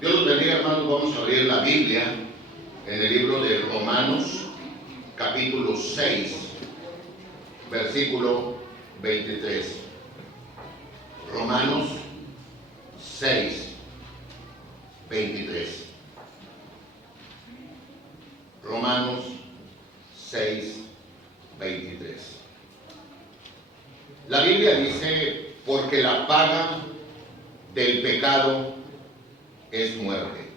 Dios los bendiga, hermanos. Vamos a abrir la Biblia en el libro de Romanos, capítulo 6, versículo 23. Romanos 6, 23. Romanos 6, 23. La Biblia dice, porque la paga del pecado es muerte,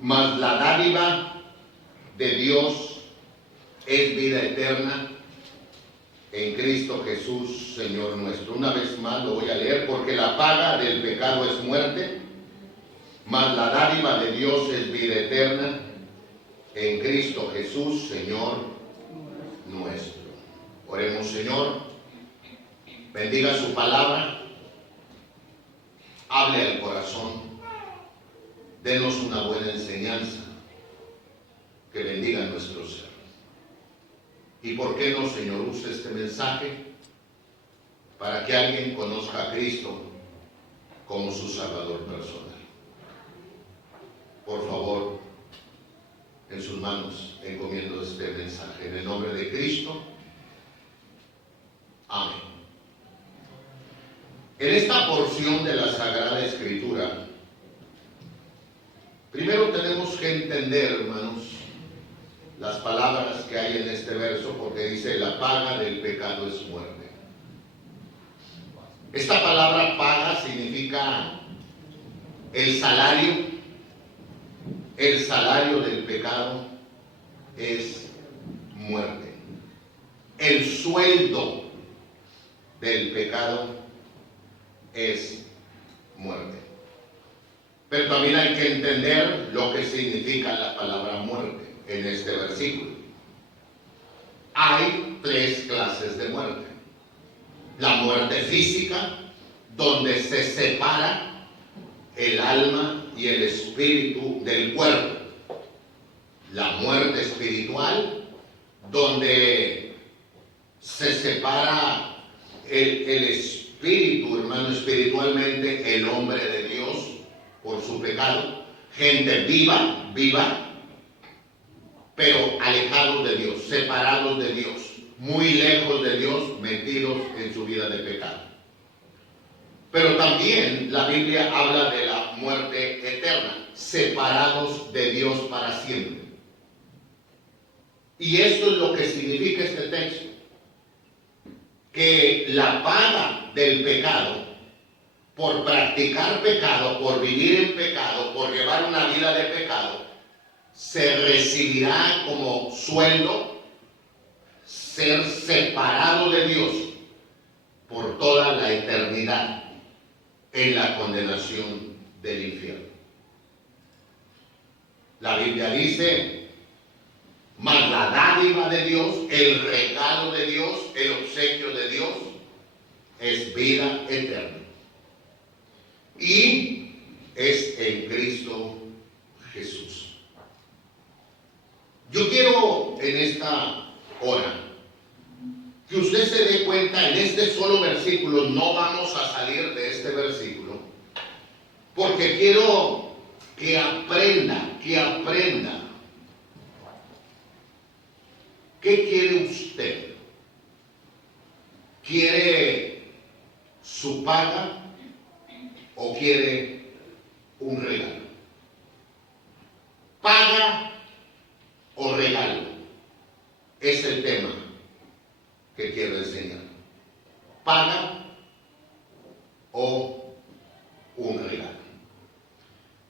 mas la dádiva de Dios es vida eterna en Cristo Jesús, Señor nuestro. Una vez más lo voy a leer, porque la paga del pecado es muerte, mas la dádiva de Dios es vida eterna en Cristo Jesús, Señor nuestro. Oremos. Señor, bendiga su palabra, hable al corazón, denos una buena enseñanza que bendiga nuestro ser. Y por qué no, Señor, use este mensaje para que alguien conozca a Cristo como su Salvador personal. Por favor, en sus manos encomiendo este mensaje en el nombre de Cristo. Amén. En esta porción de la Sagrada Escritura, primero tenemos que entender, hermanos, las palabras que hay en este verso, porque dice, la paga del pecado es muerte. Esta palabra paga significa el salario. El salario del pecado es muerte. El sueldo del pecado es muerte. Pero también hay que entender lo que significa la palabra muerte en este versículo. Hay tres clases de muerte. La muerte física, donde se separa el alma y el espíritu del cuerpo. La muerte espiritual, donde se separa el espíritu, hermano, espiritualmente el hombre de Dios por su pecado. Gente viva, pero alejados de Dios, separados de Dios, muy lejos de Dios, metidos en su vida de pecado. Pero también la Biblia habla de la muerte eterna, separados de Dios para siempre. Y esto es lo que significa este texto, que la paga del pecado, por practicar pecado, por vivir en pecado, por llevar una vida de pecado, se recibirá como sueldo ser separado de Dios por toda la eternidad en la condenación del infierno. La Biblia dice, mas la dádiva de Dios, el regalo de Dios, el obsequio de Dios, es vida eterna. Y es en Cristo Jesús. Yo quiero en esta hora que usted se dé cuenta en este solo versículo. No vamos a salir de este versículo, porque quiero que aprenda. ¿Qué quiere usted? ¿Quiere su paga o quiere un regalo? Paga o regalo es el tema que quiero enseñar. Paga o un regalo.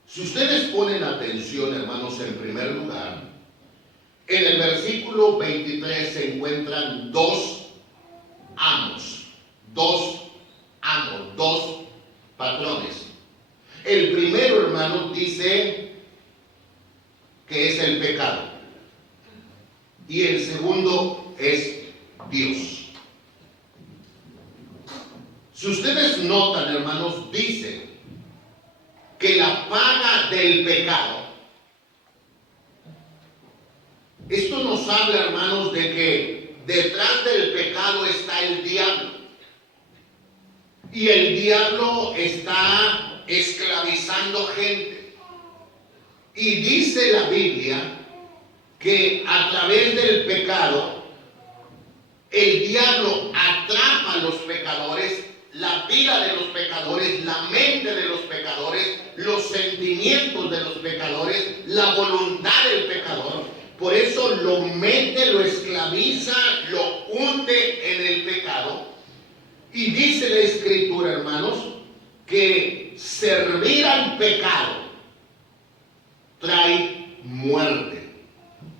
Si ustedes ponen atención, hermanos, en primer lugar, en el versículo 23 se encuentran dos amos, dos patrones. El primero, hermanos, dice que es el pecado, y el segundo es Dios. Si ustedes notan, hermanos, dice que la paga del pecado. Esto nos habla, hermanos, de que detrás del pecado está el diablo. Y el diablo está esclavizando gente. Y dice la Biblia que a través del pecado, el diablo atrapa a los pecadores, la vida de los pecadores, la mente de los pecadores, los sentimientos de los pecadores, la voluntad del pecador. Por eso lo mete, lo esclaviza, lo hunde en el pecado. Y dice la Escritura, hermanos, que servir al pecado trae muerte,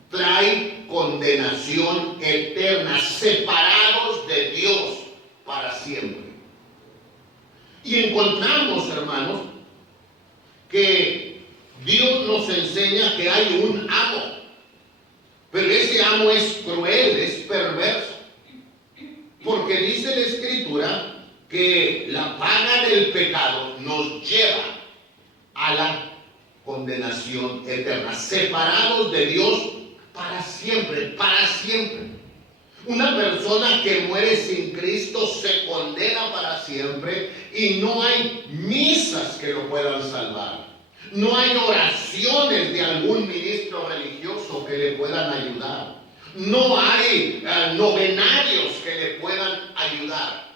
trae condenación eterna, separados de Dios para siempre. Y encontramos, hermanos, que Dios nos enseña que hay un amo, pero ese amo es cruel, es perverso, porque dice la Escritura que la paga del pecado nos lleva a la condenación eterna, separados de Dios para siempre, para siempre. Una persona que muere sin Cristo se condena para siempre y no hay misas que lo puedan salvar. No hay oraciones de algún ministro religioso que le puedan ayudar. No hay novenarios que le puedan ayudar.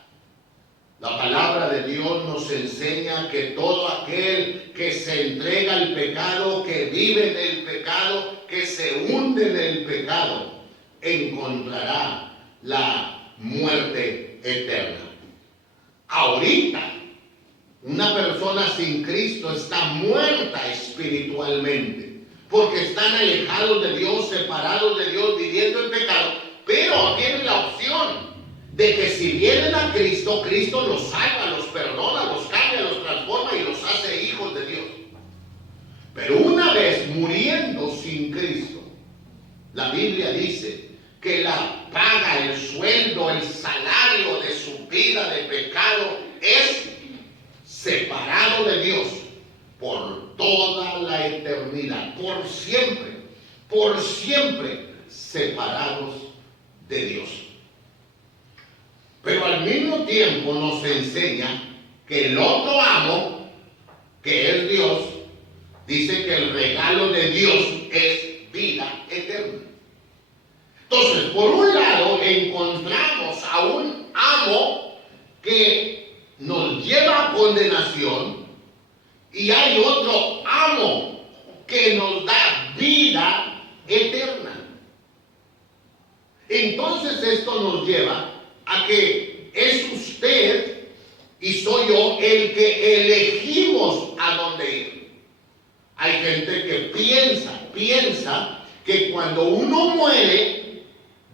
La palabra de Dios nos enseña que todo aquel que se entrega al pecado, que vive en el pecado, que se hunde en el pecado, encontrará la muerte eterna. Ahorita, una persona sin Cristo está muerta espiritualmente, porque están alejados de Dios, separados de Dios, viviendo en pecado, pero tienen la opción de que si vienen a Cristo, Cristo los salva, los perdona, los cambia, los transforma y los hace hijos de Dios. Pero una vez muriendo sin Cristo, la Biblia dice que la paga, el sueldo, el salario de su vida de pecado es separado de Dios por toda la eternidad, por siempre separados de Dios. Pero al mismo tiempo nos enseña que el otro amo, que es Dios, dice que el regalo de Dios es vida eterna. Entonces, por un lado, encontramos a un amo que nos lleva a condenación y hay otro amo que nos da vida eterna. Entonces, esto nos lleva a que es usted y soy yo el que elegimos a dónde ir. Hay gente que piensa que cuando uno muere,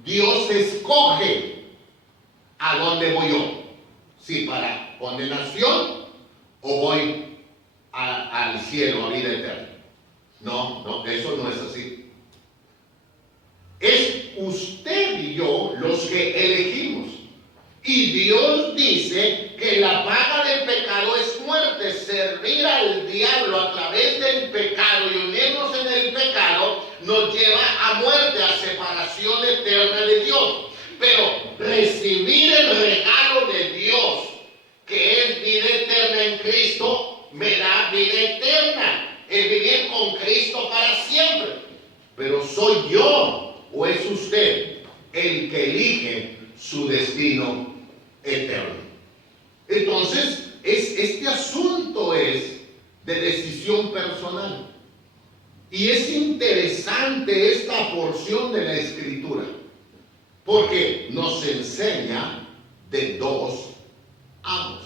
Dios escoge a dónde voy yo. Si para condenación o voy al cielo, a vida eterna. No, eso no es así. Es usted y yo los que elegimos. Y Dios dice que la paga del pecado es muerte. Servir al diablo a través del pecado y unirnos en el pecado nos lleva a muerte, a separación eterna de Dios. Pero recibir el regalo de Dios, que es vida eterna en Cristo, me da vida eterna. El vivir con Cristo para siempre. Pero ¿soy yo o es usted el que elige su destino eterno? Entonces, este asunto es de decisión personal. Y es interesante esta porción de la Escritura, porque nos enseña de dos amos.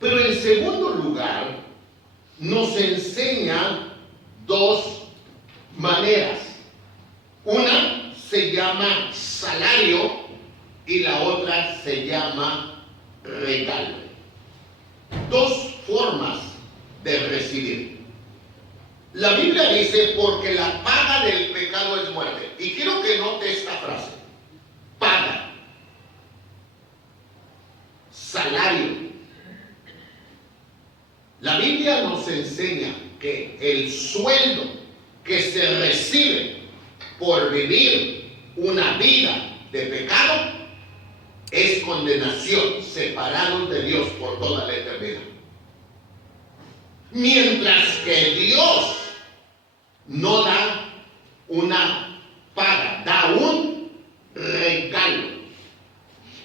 Pero en segundo lugar, nos enseña dos maneras. Una se llama salario y la otra se llama regalo. Dos formas de recibir. La Biblia dice, porque la paga del pecado es muerte. Y quiero que note esta frase. Paga. Salario. La Biblia nos enseña que el sueldo que se recibe por vivir una vida de pecado es condenación, separados de Dios por toda la eternidad. Mientras que Dios no da una paga, da un regalo.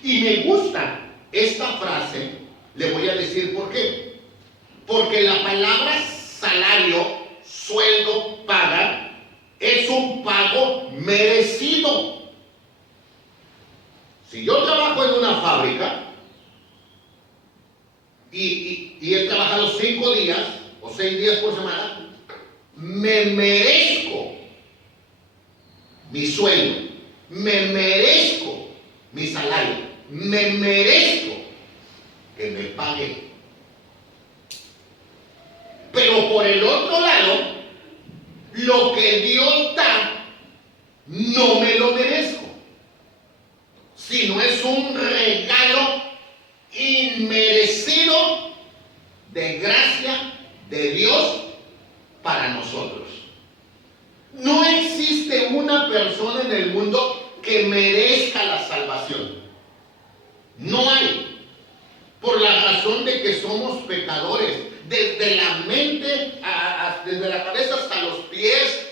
Y me gusta esta frase, le voy a decir por qué. Porque la palabra salario, sueldo, paga, es un pago merecido. Si yo trabajo en una fábrica y he trabajado 5 días o 6 días por semana, me merezco mi sueldo, me merezco mi salario, me merezco que me paguen. Pero por el otro lado, lo que Dios da, no me lo merezco, sino es un regalo inmerecido de gracia de Dios para nosotros. No existe una persona en el mundo que merezca la salvación. No hay. Por la razón de que somos pecadores. Desde la mente, desde la cabeza hasta los pies,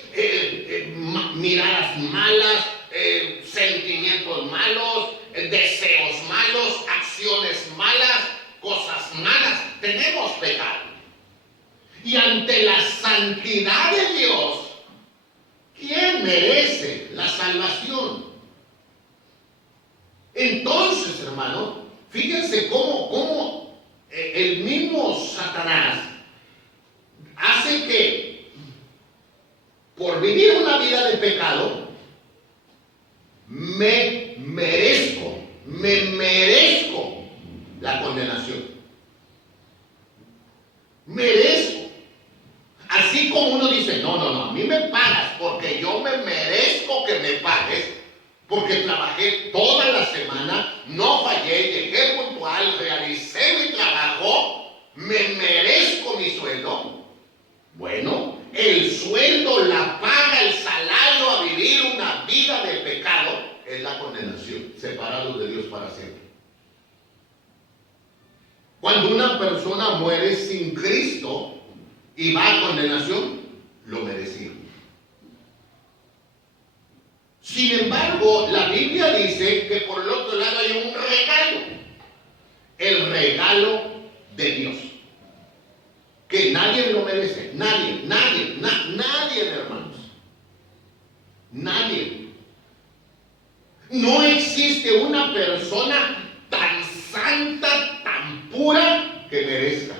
miradas malas, sentimientos malos, deseos malos, acciones malas, cosas malas. Tenemos pecado. Y ante la santidad de Dios, ¿quién merece la salvación? Entonces, hermano, fíjense cómo el mismo Satanás hace que por vivir una vida de pecado me merezco la condenación. Merezco. Así como uno dice, no, a mí me pagas porque yo me merezco que me pagues, porque trabajé toda la semana, no fallé, llegué puntual, realicé mi trabajo, me merezco mi sueldo. Bueno, el sueldo, la paga, el salario a vivir una vida de pecado es la condenación, separados de Dios para siempre. Cuando una persona muere sin Cristo y va a condenación, lo merecía. Sin embargo, la Biblia dice que por el otro lado hay un regalo, el regalo de Dios, que nadie lo merece, nadie, hermanos, nadie. No existe una persona tan santa, tan pura, que merezca.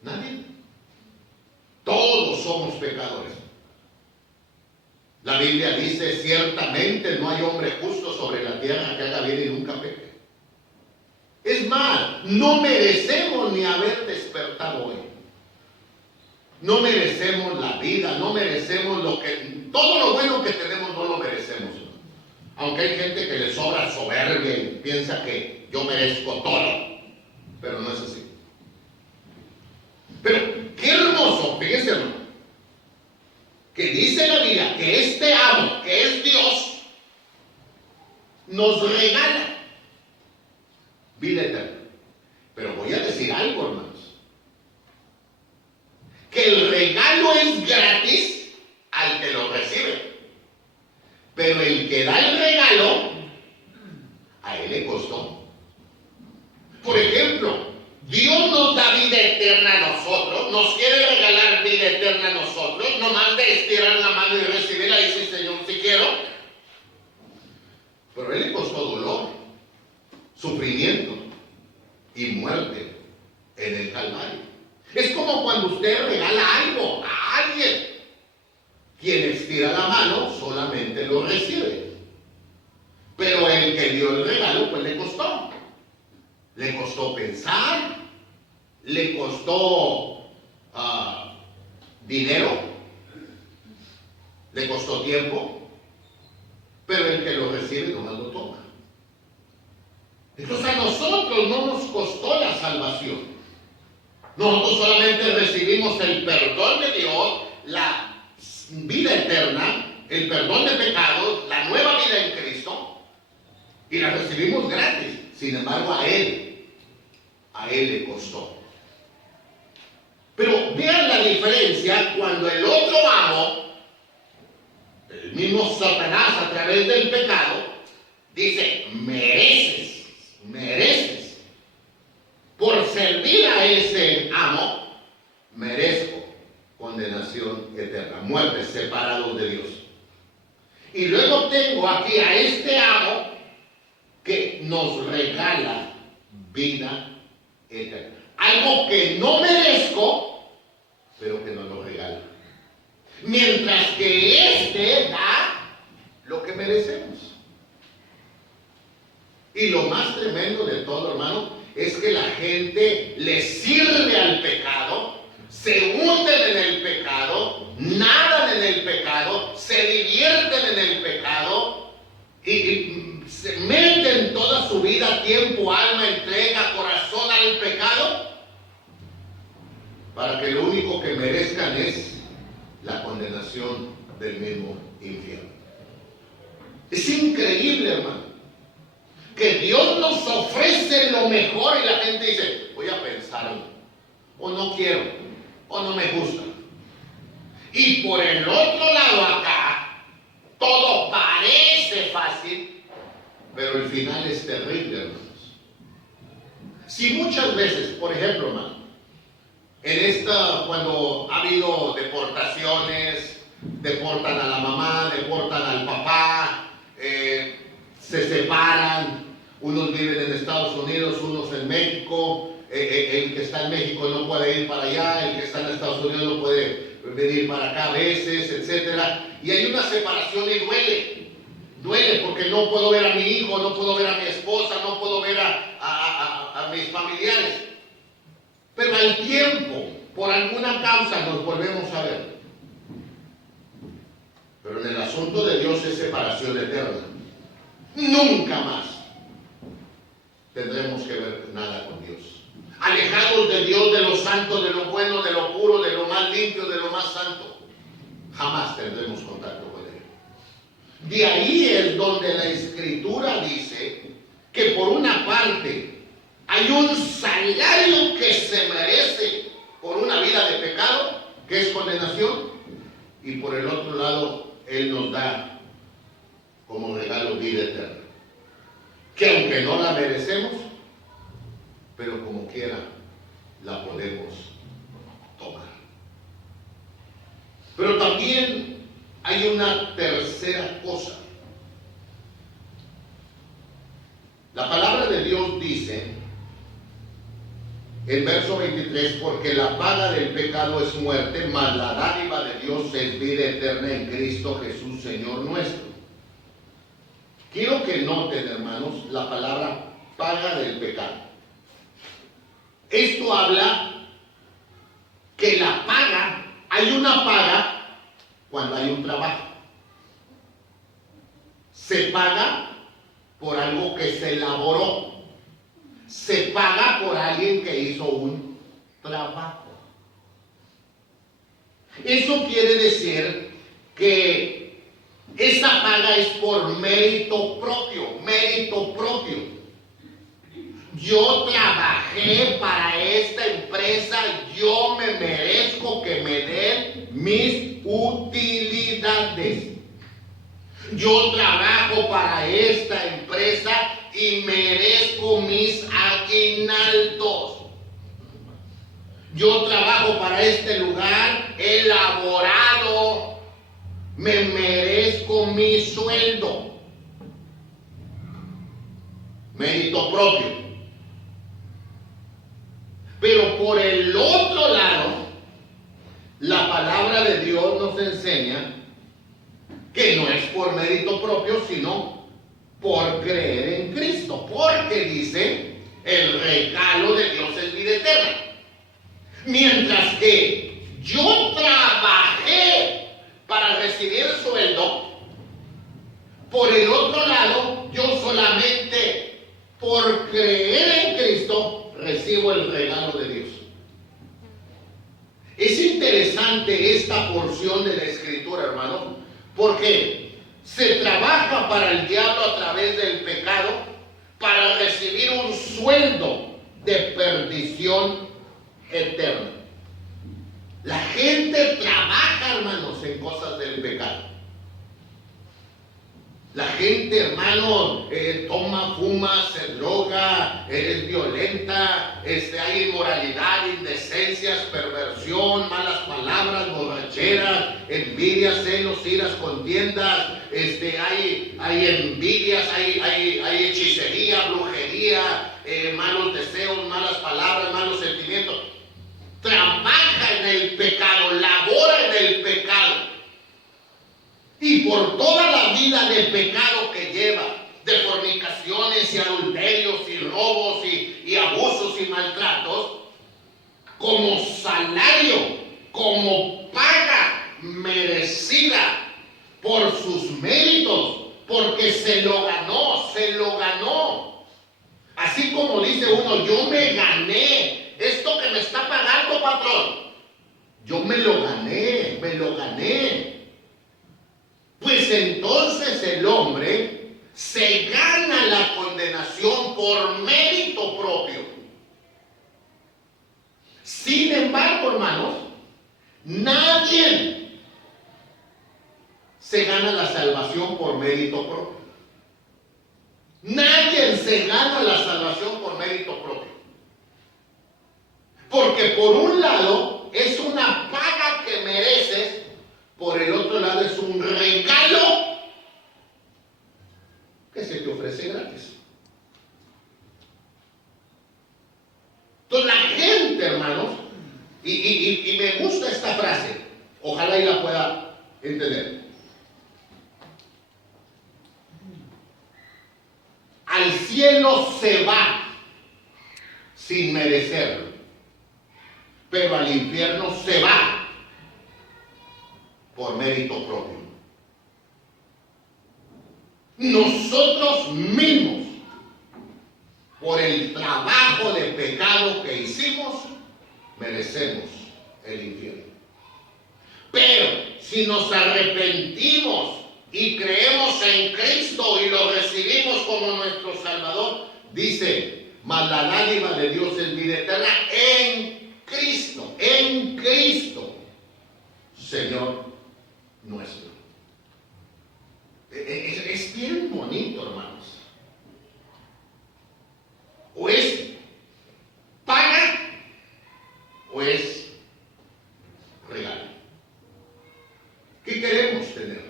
Nadie. Todos somos pecadores. La Biblia dice, ciertamente no hay hombre justo sobre la tierra que haga bien y nunca peque. Es más, no merecemos ni haber despertado hoy. No merecemos la vida, no merecemos todo lo bueno que tenemos no lo merecemos. Aunque hay gente que le sobra soberbia y piensa que yo merezco todo, pero no es así. Pero qué hermoso, fíjense, hermano, que dice la Biblia que este amo, que es Dios, nos regala vida eterna. Pero voy a decir algo, hermanos, que el regalo es gratis al que lo recibe, pero el que da el regalo, a él le costó. Por ejemplo, Dios nos da vida eterna a nosotros, nos quiere regalar vida eterna a nosotros, nomás de estirar la mano y recibirla y decir, Señor, si quiero. Pero a él le costó dolor, sufrimiento y muerte en el Calvario. Es como cuando usted regala algo a alguien. Quien estira la mano solamente lo recibe. Pero el que dio el regalo, pues le costó. Le costó pensar, le costó dinero, le costó tiempo, pero el que lo recibe nomás lo toma. Entonces a nosotros no nos costó la salvación. Nosotros solamente recibimos el perdón de Dios, la vida eterna, el perdón de pecados, la nueva vida en Cristo, y la recibimos gratis. Sin embargo, a él le costó. Pero consecuencia cuando el otro amo, el mismo Satanás a través del pecado, dice, mereces. Por servir a ese amo, merezco condenación eterna, muerte, separados de Dios. Y luego tengo aquí a este amo que nos regala vida eterna. Algo que no merezco, pero que nos lo regala. Mientras que este da lo que merecemos. Y lo más tremendo de todo, hermano, es que la gente le sirve al pecado, se hunden en el pecado, nadan en el pecado, se divierten en el pecado y se meten toda su vida, tiempo, alma, entrega, corazón al pecado, para que lo único que merezcan es la condenación del mismo infierno. Es increíble, hermano, que Dios nos ofrece lo mejor y la gente dice, voy a pensarlo, o no quiero, o no me gusta. Y por el otro lado acá, todo parece fácil, pero el final es terrible, hermanos. Si muchas veces, por ejemplo, hermano, cuando ha habido deportaciones, deportan a la mamá, deportan al papá, se separan, unos viven en Estados Unidos, unos en México, el que está en México no puede ir para allá, el que está en Estados Unidos no puede venir para acá a veces, etc. Y hay una separación y duele porque no puedo ver a mi hijo, no puedo ver a mi esposa, no puedo ver a mis familiares. Pero al tiempo, por alguna causa, nos volvemos a ver. Pero en el asunto de Dios es separación eterna. Nunca más tendremos que ver nada con Dios. Alejados de Dios, de lo santo, de lo bueno, de lo puro, de lo más limpio, de lo más santo. Jamás tendremos contacto con Él. De ahí es donde la Escritura dice que por una parte hay un salario que se merece por una vida de pecado, que es condenación, y por el otro lado Él nos da como regalo vida eterna, que aunque no la merecemos, pero como quiera la podemos tomar. Pero también hay una tercera cosa. La palabra de Dios dice en verso 23, porque la paga del pecado es muerte, mas la dádiva de Dios es vida eterna en Cristo Jesús, Señor nuestro. Quiero que noten, hermanos, la palabra paga del pecado. Esto habla que la paga, hay una paga cuando hay un trabajo. Se paga por algo que se elaboró. Se paga por alguien que hizo un trabajo. Eso quiere decir que esa paga es por mérito propio, mérito propio. Yo trabajé para esta empresa, yo me merezco que me den mis utilidades. Yo trabajo para esta empresa y merezco mis aguinaldos. Yo trabajo para este lugar elaborado, me merezco mi sueldo. Mérito propio. Pero por el otro lado, la palabra de Dios nos enseña que no es por mérito propio, sino por creer en Cristo. Porque dice, el regalo de Dios es vida eterna. Mientras que yo trabajé para recibir sueldo, por el otro lado, yo solamente por creer en Cristo recibo el regalo de Dios. Es interesante esta porción de la Escritura, hermano, porque se trabaja para el diablo a través del pecado para recibir un sueldo de perdición eterna. La gente trabaja, hermanos, en cosas del pecado. La gente, hermano, toma, fuma, se droga, es violenta, hay inmoralidad, indecencias, perversión, malas palabras, borracheras, envidias, celos, iras, contiendas, hay envidias, hay hechicería, brujería, malos deseos, malas palabras, malos sentimientos. Trabaja en el pecado, labora en el pecado. Y por toda la vida de pecado que lleva, de fornicaciones y adulterios y robos y abusos y maltratos, como salario, como paga merecida por sus méritos, porque se lo ganó, se lo ganó. Así como dice uno, yo me gané esto que me está pagando, patrón. Yo me lo gané, me lo gané. Pues entonces el hombre se gana la condenación por mérito propio. Sin embargo, hermanos, nadie se gana la salvación por mérito propio. Nadie se gana la salvación por mérito propio. Porque por un lado es una paga que mereces, por el otro lado es un regalo que se te ofrece gratis. Entonces la gente, hermanos, y me gusta esta frase, ojalá y la pueda entender. Al cielo se va sin merecerlo, pero al infierno se va por mérito propio. Nosotros mismos, por el trabajo de pecado que hicimos, merecemos el infierno. Pero si nos arrepentimos y creemos en Cristo y lo recibimos como nuestro Salvador, dice, mas la dádiva de Dios es vida eterna en Cristo, Señor nuestro. Es bien bonito, hermanos. O es paga o es regalo. ¿Qué queremos tener?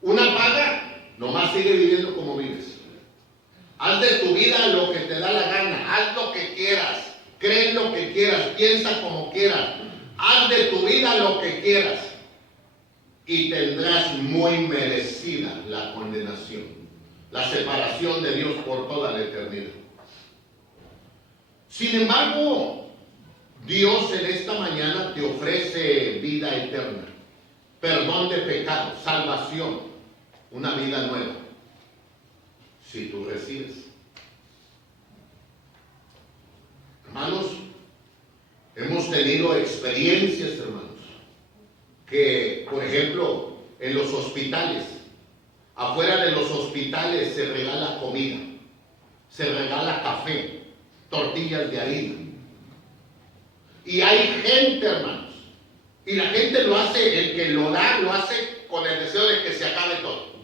Una paga, nomás sigue viviendo como vives. Haz de tu vida lo que te da la gana, haz lo que quieras, cree lo que quieras, piensa como quieras, haz de tu vida lo que quieras y tendrás muy merecida la condenación, la separación de Dios por toda la eternidad. Sin embargo, Dios en esta mañana te ofrece vida eterna, perdón de pecados, salvación, una vida nueva, si tú recibes. Hermanos, hemos tenido experiencias, hermanos, que, por ejemplo, en los hospitales, afuera de los hospitales se regala comida, se regala café, tortillas de harina. Y hay gente, hermanos, y la gente lo hace, el que lo da, lo hace con el deseo de que se acabe todo.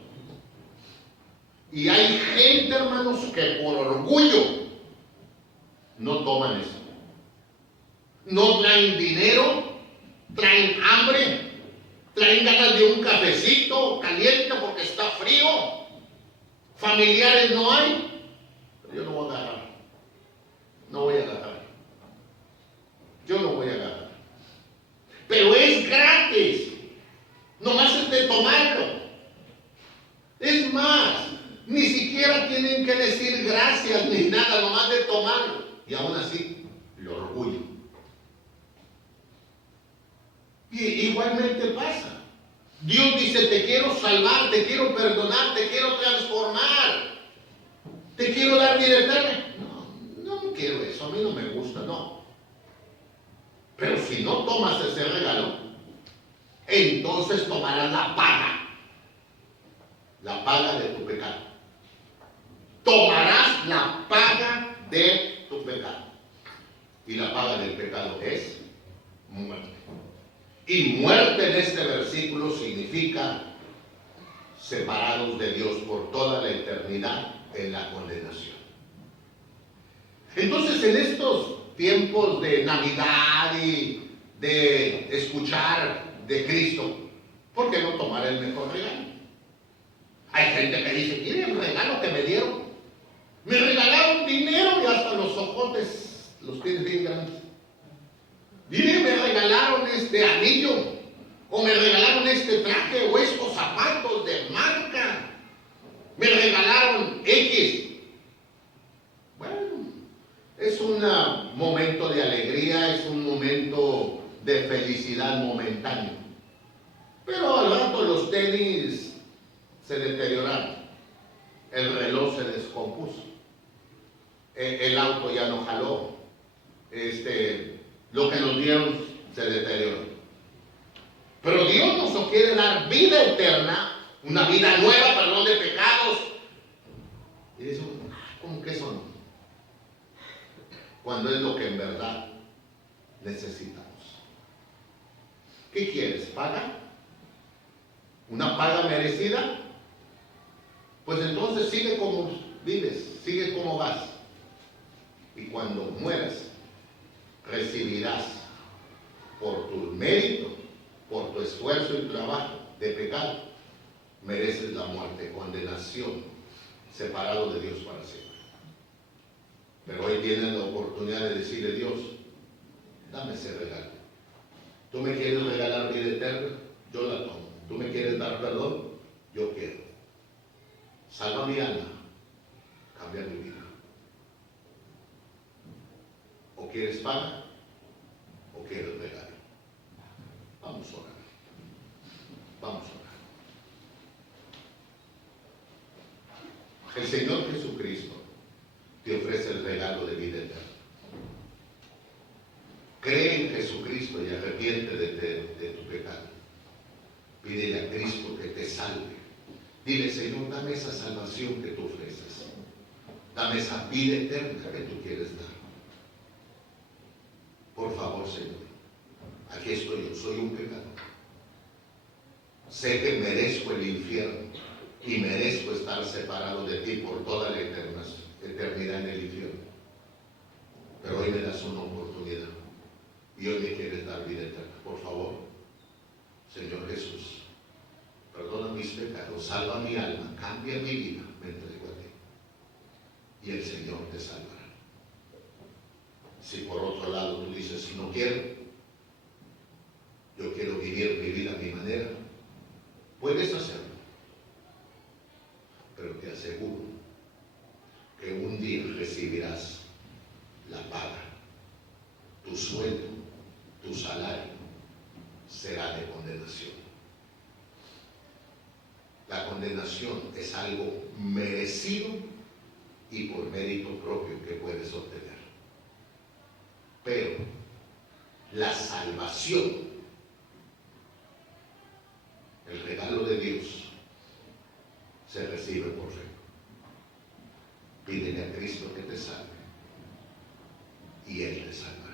Y hay gente, hermanos, que por orgullo no toman eso. No traen dinero, traen hambre, traen ganas de un cafecito caliente porque está frío. Familiares no hay. Pero yo no voy a agarrar. No voy a agarrar. Yo no voy a agarrar. Pero es gratis. Nomás es de tomarlo. Es más, ni siquiera tienen que decir gracias ni nada, nomás de tomarlo. Y aún así, el orgullo. Y igualmente pasa. Dios dice, te quiero salvar, te quiero perdonar, te quiero transformar, te quiero dar vida eterna. No quiero eso, a mí no me gusta, no. Pero si no tomas ese regalo, entonces tomarás la paga de tu pecado. Tomarás la paga de tu pecado. Y la paga del pecado es muerte. Y muerte en este versículo significa separados de Dios por toda la eternidad en la condenación. Entonces, en estos tiempos de Navidad y de escuchar de Cristo, ¿por qué no tomar el mejor regalo? Hay gente que dice, mire el regalo que me dieron. Me regalaron dinero y hasta los ojotes los tienes bien grandes. Mire, me regalaron este anillo, o me regalaron este traje, o estos zapatos de marca. Me regalaron X. Bueno, es un momento de alegría, es un momento de felicidad momentáneo. Pero al rato los tenis se deterioraron, el reloj se descompuso, el auto ya no jaló, lo que nos dieron se deterioró. Pero Dios nos quiere dar vida eterna, una vida nueva, perdón de pecados. Y dice, ¿cómo que eso no? Cuando es lo que en verdad necesitamos. ¿Qué quieres? ¿Paga? ¿Una paga merecida? Pues entonces sigue como vives, sigue como vas. Y cuando mueras, recibirás por tu mérito, por tu esfuerzo y trabajo de pecado, mereces la muerte, condenación, separado de Dios para siempre. Pero hoy tienes la oportunidad de decirle, Dios, dame ese regalo. ¿Tú me quieres regalar vida eterna? Yo la tomo. ¿Tú me quieres dar perdón? Yo quiero. Salva mi alma, cambia mi vida. ¿O quieres paga? ¿O quieres regalo? Vamos a orar. Vamos a orar. El Señor Jesucristo te ofrece el regalo de vida eterna. Cree en Jesucristo y arrepiente de tu pecado. Pídele a Cristo que te salve. Dile, Señor, dame esa salvación que tú ofreces. Dame esa vida eterna que tú quieres dar. Por favor, Señor, aquí estoy yo, soy un pecador. Sé que merezco el infierno y merezco estar separado de ti por toda la eternidad en el infierno. Pero hoy me das una oportunidad y hoy me quieres dar vida eterna. Por favor, Señor Jesús, perdona mis pecados, salva mi alma, cambia mi vida, me entrego a ti. Y el Señor te salvará. Si por otro lado tú dices, si no quiero, yo quiero vivir mi vida a mi manera, puedes hacerlo. Pero te aseguro que un día recibirás la paga, tu sueldo, tu salario será de condenación. La condenación es algo merecido y por mérito propio que puedes obtener. Pero la salvación, el regalo de Dios, se recibe por fe. Pídele a Cristo que te salve y Él te salvará.